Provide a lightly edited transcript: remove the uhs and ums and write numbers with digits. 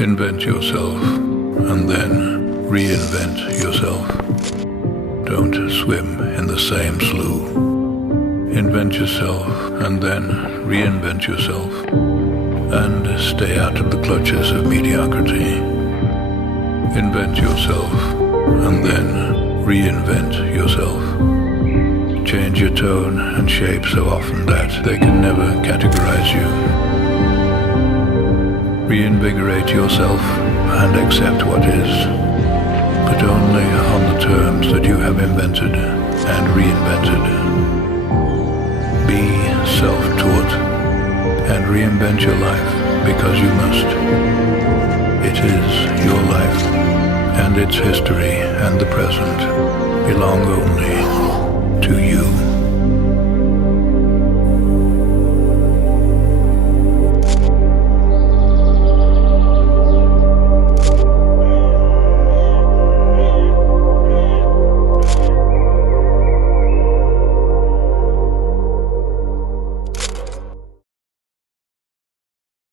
Invent yourself and then reinvent yourself. Don't swim in the same slough. Invent yourself and then reinvent yourself, and stay out of the clutches of mediocrity. Invent yourself and then reinvent yourself. Change your tone and shape so often that they can never categorize you. Reinvigorate yourself and accept what is, but only on the terms that you have invented and reinvented. Be self-taught and reinvent your life because you must. It is your life, and its history and the present belong only to you.